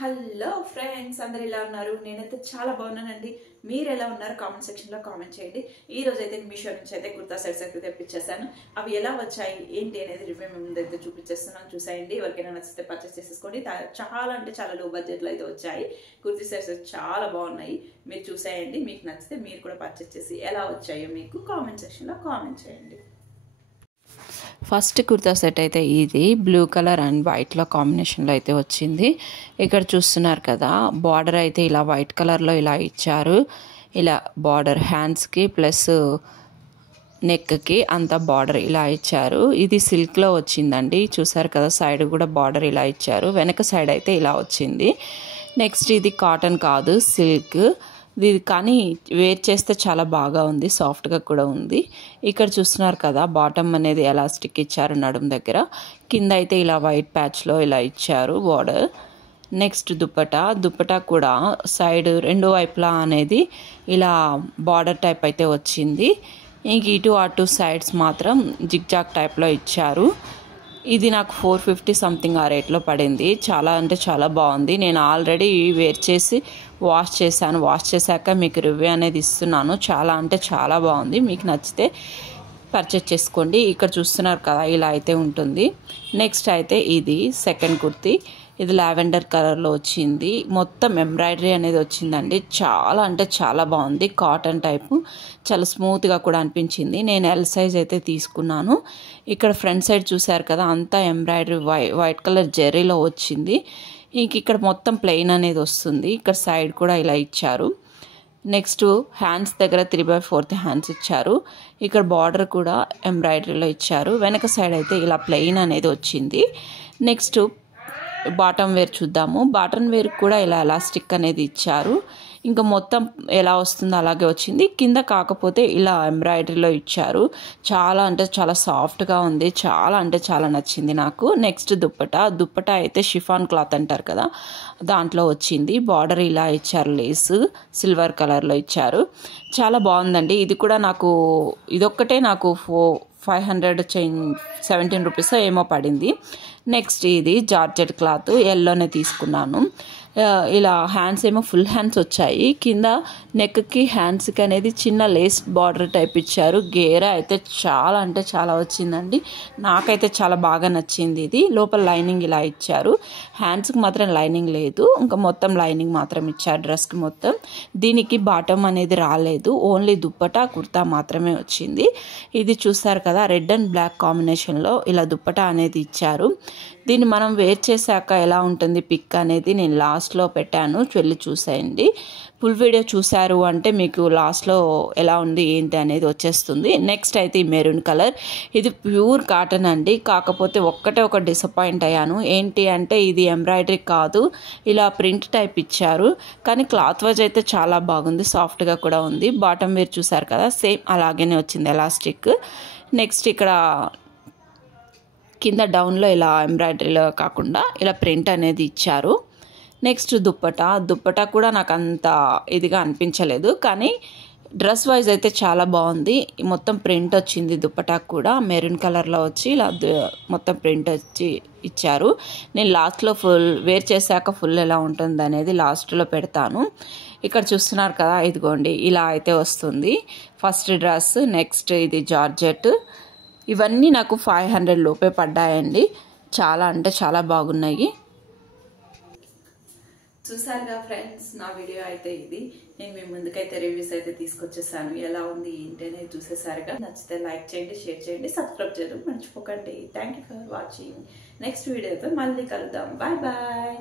Hello friends, అందరు ఎలా ఉన్నారు? నేనైతే చాలా బాగున్నానండి. మీరు ఎలా ఉన్నారు? కామెంట్ సెక్షన్లో కామెంట్ చేయండి. ఈ రోజు అయితే మీషో నుంచి అయితే కుర్తా సెట్స్ అయితే తెప్పించేసాను. అవి ఎలా వచ్చాయి ఏంటి అనేది రివ్యూ ముందైతే చూపించేస్తున్నాను, చూసేయండి. ఎవరికైనా నచ్చితే పర్చేస్ చేసేసుకోండి. చాలా అంటే చాలా లో బడ్జెట్లో అయితే వచ్చాయి. కుర్తీ సెట్స్ చాలా బాగున్నాయి. మీరు చూసేయండి. మీకు నచ్చితే మీరు కూడా పర్చేస్ చేసి ఎలా వచ్చాయో మీకు కామెంట్ సెక్షన్లో కామెంట్ చేయండి. ఫస్ట్ కుర్తా సెట్ అయితే ఇది బ్లూ కలర్ అండ్ వైట్లో కాంబినేషన్లో అయితే వచ్చింది. ఇక్కడ చూస్తున్నారు కదా, బార్డర్ అయితే ఇలా వైట్ కలర్లో ఇలా ఇచ్చారు. ఇలా బార్డర్ హ్యాండ్స్కి ప్లస్ నెక్కి అంతా బార్డర్ ఇలా ఇచ్చారు. ఇది సిల్క్లో వచ్చిందండి. చూసారు కదా, సైడ్ కూడా బార్డర్ ఇలా ఇచ్చారు. వెనక సైడ్ అయితే ఇలా వచ్చింది. నెక్స్ట్ ఇది కాటన్ కాదు, సిల్క్. ఇది కానీ వేర్ చేస్తే చాలా బాగా ఉంది, సాఫ్ట్గా కూడా ఉంది. ఇక్కడ చూస్తున్నారు కదా, బాటమ్ అనేది ఎలాస్టిక్ ఇచ్చారు నడుము దగ్గర. కింద అయితే ఇలా వైట్ ప్యాచ్లో ఇలా ఇచ్చారు బార్డర్. నెక్స్ట్ దుప్పటా కూడా సైడ్ రెండు వైపులా అనేది ఇలా బార్డర్ టైప్ అయితే వచ్చింది. ఇంక ఇటు అటు సైడ్స్ మాత్రం జిగ్జాగ్ టైప్లో ఇచ్చారు. ఇది నాకు 450 సంథింగ్ ఆ రేట్లో పడింది. చాలా అంటే చాలా బాగుంది. నేను ఆల్రెడీ వేర్ చేసి వాష్ చేశాను. వాష్ చేశాక మీకు రివ్యూ అనేది ఇస్తున్నాను. చాలా అంటే చాలా బాగుంది. మీకు నచ్చితే పర్చేస్ చేసుకోండి. ఇక్కడ చూస్తున్నారు కదా, ఇలా అయితే ఉంటుంది. నెక్స్ట్ అయితే ఇది సెకండ్ కుర్తీ. ఇది లావెండర్ కలర్లో వచ్చింది. మొత్తం ఎంబ్రాయిడరీ అనేది వచ్చిందండి. చాలా అంటే చాలా బాగుంది. కాటన్ టైపు, చాలా స్మూత్గా కూడా అనిపించింది. నేను ఎల్ సైజ్ అయితే తీసుకున్నాను. ఇక్కడ ఫ్రంట్ సైడ్ చూసారు కదా, అంతా ఎంబ్రాయిడరీ వైట్ కలర్ జెర్రీలో వచ్చింది. ఇంక ఇక్కడ మొత్తం ప్లెయిన్ అనేది వస్తుంది. ఇక్కడ సైడ్ కూడా ఇలా ఇచ్చారు. నెక్స్ట్ హ్యాండ్స్ దగ్గర 3/4 హ్యాండ్స్ ఇచ్చారు. ఇక్కడ బార్డర్ కూడా ఎంబ్రాయిడరీలో ఇచ్చారు. వెనక సైడ్ అయితే ఇలా ప్లెయిన్ అనేది వచ్చింది. నెక్స్ట్ బాటమ్ వేర్ చూద్దాము. బాటమ్ వేర్ కూడా ఇలా ఎలాస్టిక్ అనేది ఇచ్చారు. ఇంకా మొత్తం ఎలా వస్తుందో అలాగే వచ్చింది. కింద కాకపోతే ఇలా ఎంబ్రాయిడరీలో ఇచ్చారు. చాలా అంటే చాలా సాఫ్ట్గా ఉంది. చాలా అంటే చాలా నచ్చింది నాకు. నెక్స్ట్ దుప్పటా అయితే షిఫాన్ క్లాత్ అంటారు కదా, దాంట్లో వచ్చింది. బార్డర్ ఇలా ఇచ్చారు, లేస్ సిల్వర్ కలర్లో ఇచ్చారు. చాలా బాగుందండి. ఇది కూడా నాకు ఇదొక్కటే నాకు 517 రూపీస్ ఏమో పడింది. నెక్స్ట్ ఇది జార్జెట్ క్లాత్, ఎల్లోనే తీసుకున్నాను. ఇలా హ్యాండ్స్ ఏమో ఫుల్ హ్యాండ్స్ వచ్చాయి. కింద నెక్కి హ్యాండ్స్కి అనేది చిన్న లేస్ బార్డర్ టైప్ ఇచ్చారు. గేరా అయితే చాలా అంటే చాలా వచ్చిందండి. నాకైతే చాలా బాగా నచ్చింది. ఇది లోపల లైనింగ్ ఇలా ఇచ్చారు. హ్యాండ్స్కి మాత్రం లైనింగ్ లేదు, ఇంకా మొత్తం లైనింగ్ మాత్రం ఇచ్చారు డ్రెస్కి మొత్తం. దీనికి బాటమ్ అనేది రాలేదు, ఓన్లీ దుప్పటా కుర్తా మాత్రమే వచ్చింది. ఇది చూస్తారు కదా, రెడ్ అండ్ బ్లాక్ కాంబినేషన్లో ఇలా దుప్పటా అనేది ఇచ్చారు. దీన్ని మనం వేర్ చేశాక ఎలా ఉంటుంది పిక్ అనేది నేను లాస్ట్లో పెట్టాను, వెళ్ళి చూసేయండి. ఫుల్ వీడియో చూసారు అంటే మీకు లాస్ట్లో ఎలా ఉంది ఏంటి అనేది వచ్చేస్తుంది. నెక్స్ట్ అయితే ఈ మెరూన్ కలర్. ఇది ప్యూర్ కాటన్ అండి. కాకపోతే ఒక డిసప్పాయింట్ అయ్యాను. ఏంటి అంటే ఇది ఎంబ్రాయిడరీ కాదు, ఇలా ప్రింట్ టైప్ ఇచ్చారు. కానీ క్లాత్ వైజ్ అయితే చాలా బాగుంది, సాఫ్ట్గా కూడా ఉంది. బాటమ్ వేర్ చూసారు కదా, సేమ్ అలాగనే వచ్చింది ఎలాస్టిక్. నెక్స్ట్ ఇక్కడ కింద డౌన్లో ఇలా ఎంబ్రాయిడరీలో కాకుండా ఇలా ప్రింట్ అనేది ఇచ్చారు. నెక్స్ట్ దుప్పటా కూడా నాకు అంత ఇదిగా అనిపించలేదు, కానీ డ్రెస్ వైజ్ అయితే చాలా బాగుంది. మొత్తం ప్రింట్ వచ్చింది. దుప్పటా కూడా మెరూన్ కలర్లో వచ్చి ఇలా మొత్తం ప్రింట్ వచ్చి ఇచ్చారు. నేను లాస్ట్లో ఫుల్ వేర్ చేశాక ఫుల్ ఎలా ఉంటుంది అనేది లాస్ట్లో పెడతాను. ఇక్కడ చూస్తున్నారు కదా, ఇదిగోండి ఇలా అయితే వస్తుంది ఫస్ట్ డ్రెస్. నెక్స్ట్ ఇది జార్జెట్. ఇవన్నీ నాకు 500 లోపే పడ్డాయండి. చాలా అంటే చాలా బాగున్నాయి. చూసారుగా ఫ్రెండ్స్, నా వీడియో అయితే ఇది. నేను మీ ముందుకైతే రివ్యూస్ అయితే తీసుకొచ్చేసాను. ఎలా ఉంది ఏంటి అనేది చూసేసారుగా. నచ్చితే లైక్ చేయండి, షేర్ చేయండి, సబ్స్క్రైబ్ చేయడం మర్చిపోకండి. Thank you for watching. Next వీడియోతో మళ్ళీ కలుద్దాం. Bye bye.